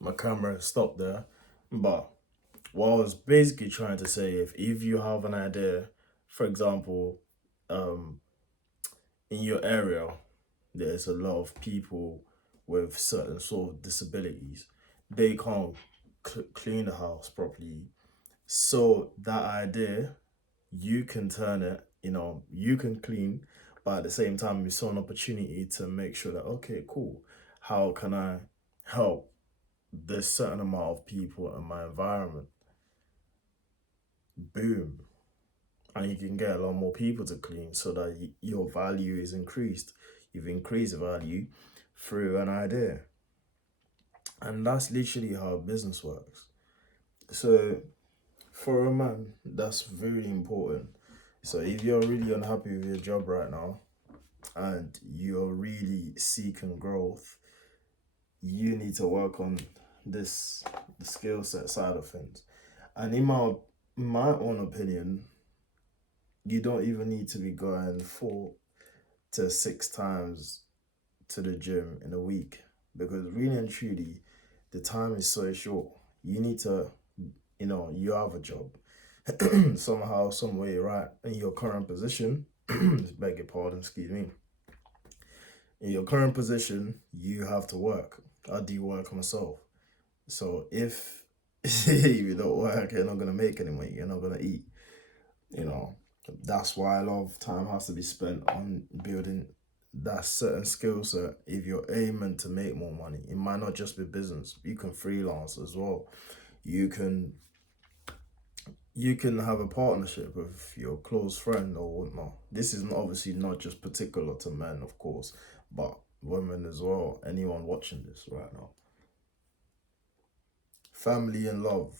My camera stopped there. But what I was basically trying to say, if you have an idea, for example, um, in your area, there's a lot of people with certain sort of disabilities. They can't clean the house properly. So that idea, you can turn it, you can clean, but at the same time, you saw an opportunity to make sure that, okay, cool, how can I help this certain amount of people in my environment? Boom. And you can get a lot more people to clean so that your value is increased. You've increased the value through an idea. And that's literally how business works. So for a man, that's very important. So if you're really unhappy with your job right now and you're really seeking growth, you need to work on this the skill set side of things. And in my own opinion, you don't even need to be going 4 to 6 times to the gym in a week, because really and truly the time is so short. You need to, you have a job somehow, some way, right? In your current position, beg your pardon, excuse me. In your current position, you have to work. I do work myself. So if you don't work, you're not gonna make any money. You're not gonna eat. You know, that's why a lot of time has to be spent on building that certain skill set. If you're aiming to make more money, it might not just be business. You can freelance as well. You can you can have a partnership with your close friend or whatnot. This is obviously not just particular to men, of course, but women as well. Anyone watching this right now, family and love.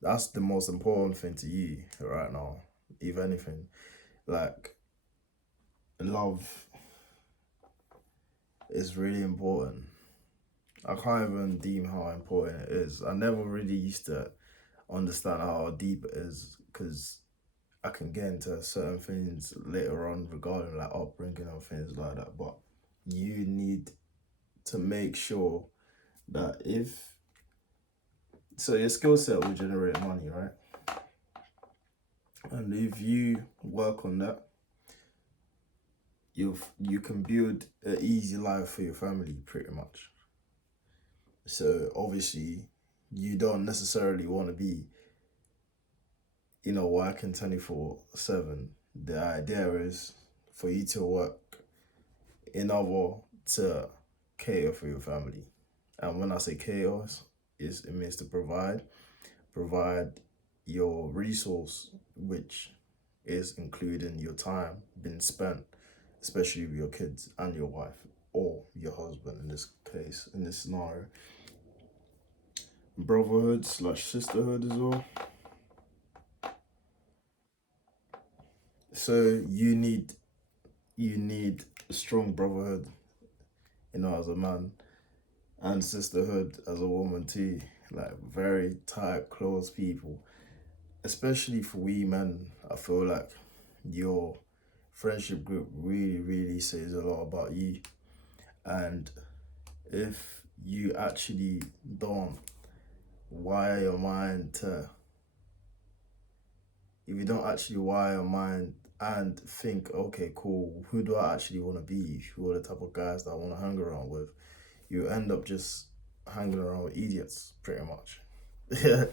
That's the most important thing to you right now. If anything, like love is really important. I can't even deem how important it is. I never really used to understand how deep it is, because I can get into certain things later on regarding like upbringing and things like that. But you need to make sure that if so, your skill set will generate money, right? And if you work on that, you can build an easy life for your family, pretty much. So obviously, you don't necessarily want to be, working 24/7. The idea is for you to work in order to cater for your family. And when I say chaos, it means to provide your resource, which is including your time being spent, especially with your kids and your wife or your husband in this case, in this scenario. Brotherhood slash sisterhood as well. So you need a strong brotherhood, as a man, and sisterhood as a woman too. Like very tight, close people. Especially for we men, I feel like your friendship group really, really says a lot about you. And if you actually don't wire your mind to, if you don't actually wire your mind and think, okay, cool, who do I actually want to be? Who are the type of guys that I want to hang around with? You end up just hanging around with idiots, pretty much. Yeah,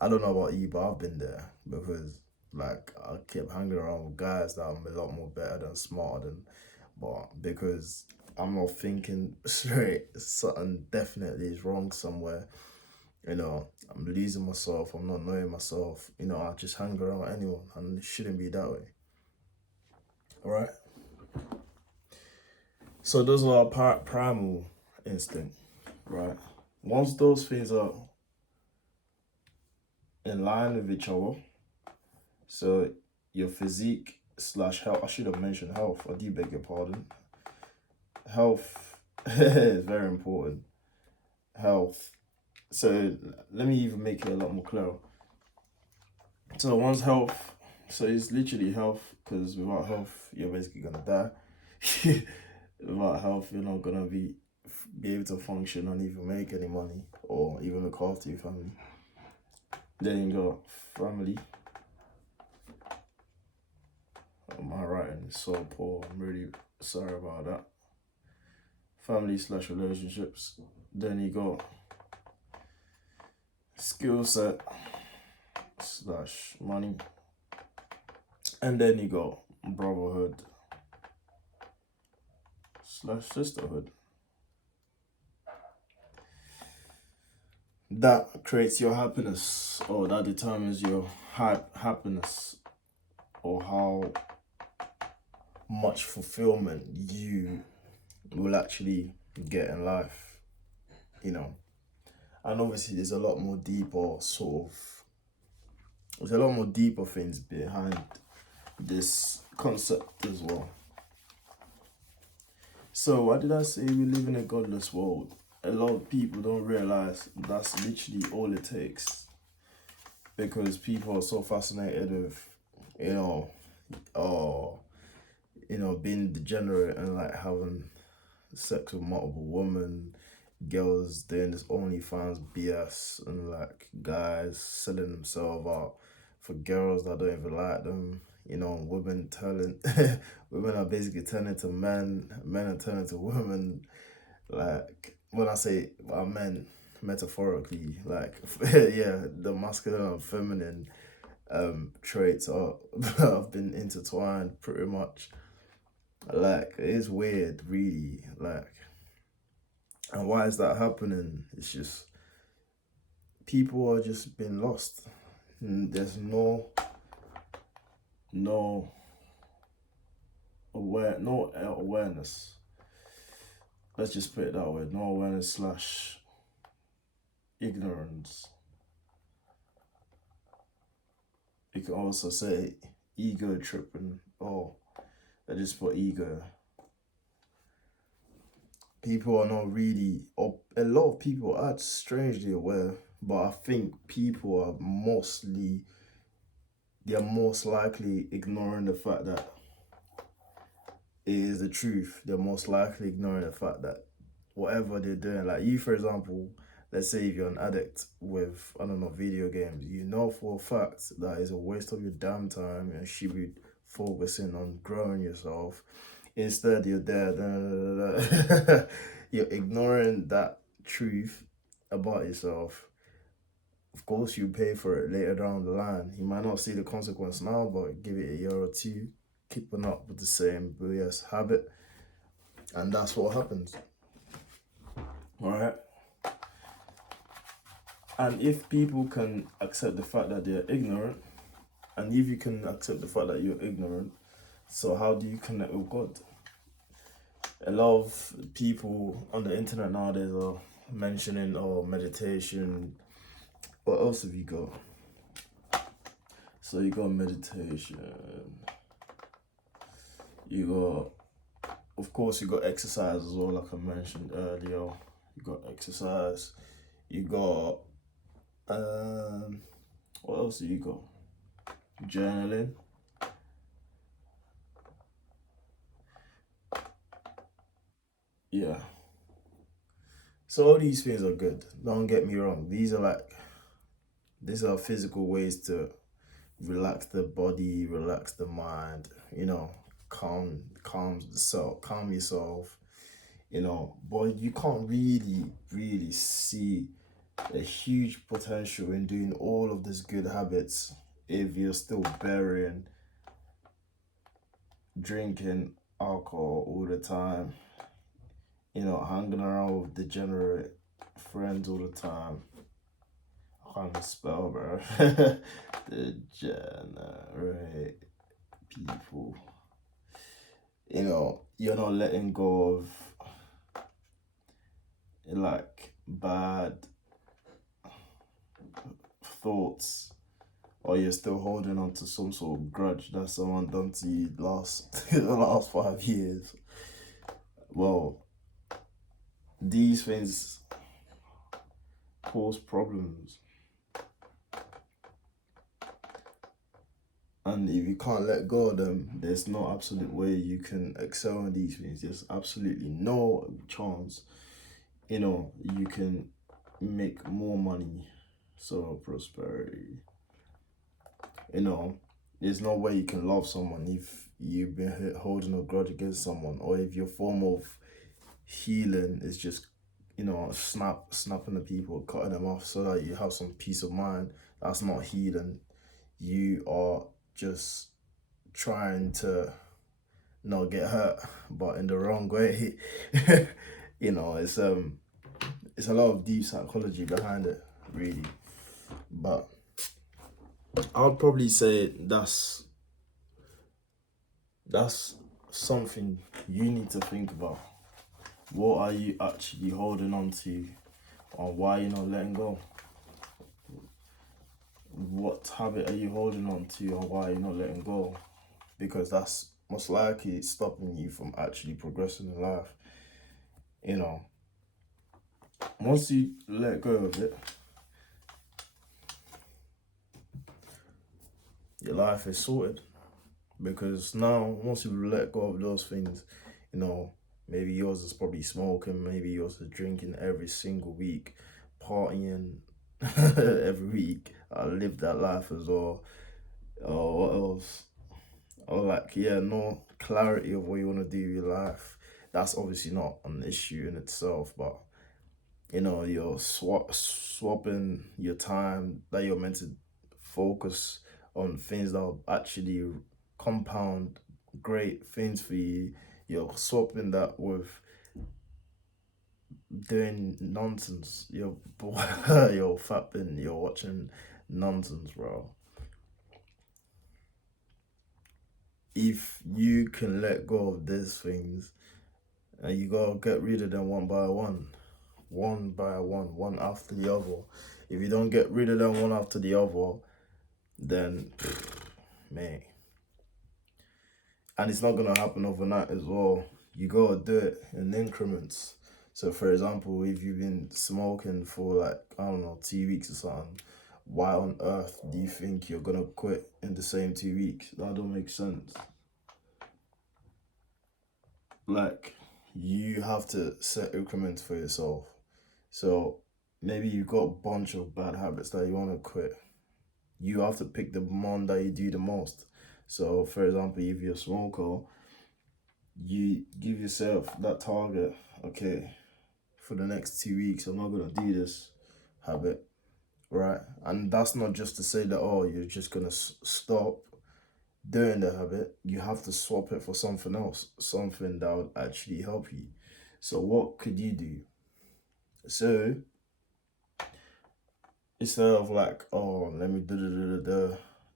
I don't know about you, but I've been there because, like, I kept hanging around with guys that I'm a lot more better than, smarter than, but because I'm not thinking straight, something definitely is wrong somewhere. I'm losing myself. I'm not knowing myself. I just hang around with anyone, and it shouldn't be that way. All right. So those are our primal instinct, right? Once those things are in line with each other, so your physique slash health. I should have mentioned health. I do beg your pardon. Health is very important. Health. So let me even make it a lot more clear. So once health, so it's literally health, because without health, you're basically gonna die. Without health, you're not gonna be be able to function and even make any money or even look after your family. Then you got family. My writing is so poor. I'm really sorry about that. Family slash relationships. Then you got skill set slash money. And then you got brotherhood slash sisterhood. That creates your happiness, or that determines your happiness, or how much fulfillment you will actually get in life, you know. And obviously there's a lot more deeper things behind this concept as well. So why did I say we live in a godless world? A lot of people don't realize that's literally all it takes, because people are so fascinated with, being degenerate and like having sex with multiple women, girls doing this OnlyFans BS, and like guys selling themselves out for girls that don't even like them. Women telling women are basically turning to men, men are turning to women. Like when I say men, metaphorically, like yeah, the masculine and feminine traits are have been intertwined pretty much. Like it is weird, really. Like, and why is that happening? It's just people are just been lost. There's no awareness. Let's just put it that way. No awareness slash ignorance. You can also say ego tripping. Oh, I just put ego. People are not really, or a lot of people are strangely aware, but I think people are they're most likely ignoring the fact that it is the truth. They're most likely ignoring the fact that whatever they're doing, like you, for example, let's say if you're an addict with, I don't know, video games, you know for a fact that is a waste of your damn time and should be focusing on growing yourself. Instead, you're there, you're ignoring that truth about yourself. Of course, you pay for it later down the line. You might not see the consequence now, but give it a year or two, keeping up with the same BS habit, and that's what happens. All right. And if people can accept the fact that they're ignorant, and if you can accept the fact that you're ignorant, so how do you connect with God? A lot of people on the internet nowadays are mentioning meditation. What else have you got? So you got meditation. You got, of course, you got exercise as well, like I mentioned earlier. You got exercise. You got what else have you got? Journaling. Yeah. So all these things are good. Don't get me wrong. These are physical ways to relax the body, relax the mind, calm yourself, but you can't really see a huge potential in doing all of these good habits if you're still burying drinking alcohol all the time, hanging around with degenerate friends all the time. I can't even spell, bro. Degenerate people. You're not letting go of like bad thoughts, or you're still holding on to some sort of grudge that someone done to you the last 5 years. Well, these things cause problems. And if you can't let go of them, there's no absolute way you can excel in these things. There's absolutely no chance you can make more money. So prosperity, you know, there's no way you can love someone if you've been holding a grudge against someone, or if your form of healing is just, snapping the people, cutting them off so that you have some peace of mind. That's not healing. You are just trying to not get hurt, but in the wrong way. It's a lot of deep psychology behind it, really. But I'd probably say that's something you need to think about. What are you actually holding on to, or why you're not letting go? What habit are you holding on to, and why you're not letting go? Because that's most likely stopping you from actually progressing in life. You know, once you let go of it, your life is sorted. Because now, once you let go of those things, maybe yours is probably smoking, maybe yours is drinking every single week, partying every week. I live that life as well. Or what else? Or no clarity of what you want to do with your life. That's obviously not an issue in itself, but you're swapping your time that you're meant to focus on things that will actually compound great things for you. You're swapping that with doing nonsense. You're you're fapping, you're watching nonsense, bro. If you can let go of these things, and you gotta get rid of them one by one, one after the other. If you don't get rid of them one after the other, then man, and it's not gonna happen overnight as well. You gotta do it in increments. So, for example, if you've been smoking for like, I don't know, 2 weeks or something, why on earth do you think you're gonna quit in the same 2 weeks? That don't make sense. Like, you have to set increments for yourself. So maybe you've got a bunch of bad habits that you want to quit. You have to pick the one that you do the most. So, for example, if you're a smoker, you give yourself that target. Okay, for the next 2 weeks, I'm not gonna do this habit, right? And that's not just to say that, oh, you're just gonna stop doing the habit. You have to swap it for something else, something that would actually help you. So what could you do? So instead of like, oh, let me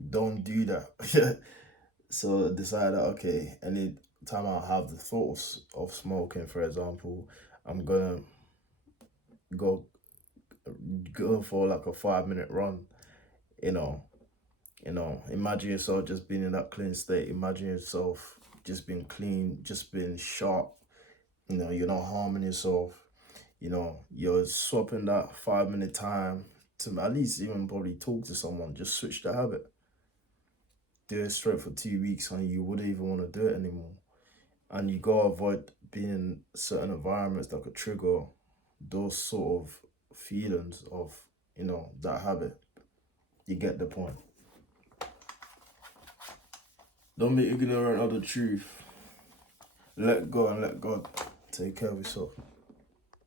don't do that. So decide that, okay, any time I have the thoughts of smoking, for example, I'm gonna go go for like a 5 minute run. You know, imagine yourself just being in that clean state. Imagine yourself just being clean, just being sharp. You're not harming yourself. You're swapping that 5 minute time to at least even probably talk to someone. Just switch the habit. Do it straight for 2 weeks and you wouldn't even want to do it anymore. And you gotta avoid being in certain environments that could trigger those sort of feelings of, that habit. You get the point. Don't be ignorant of the truth. Let go and let God take care of yourself.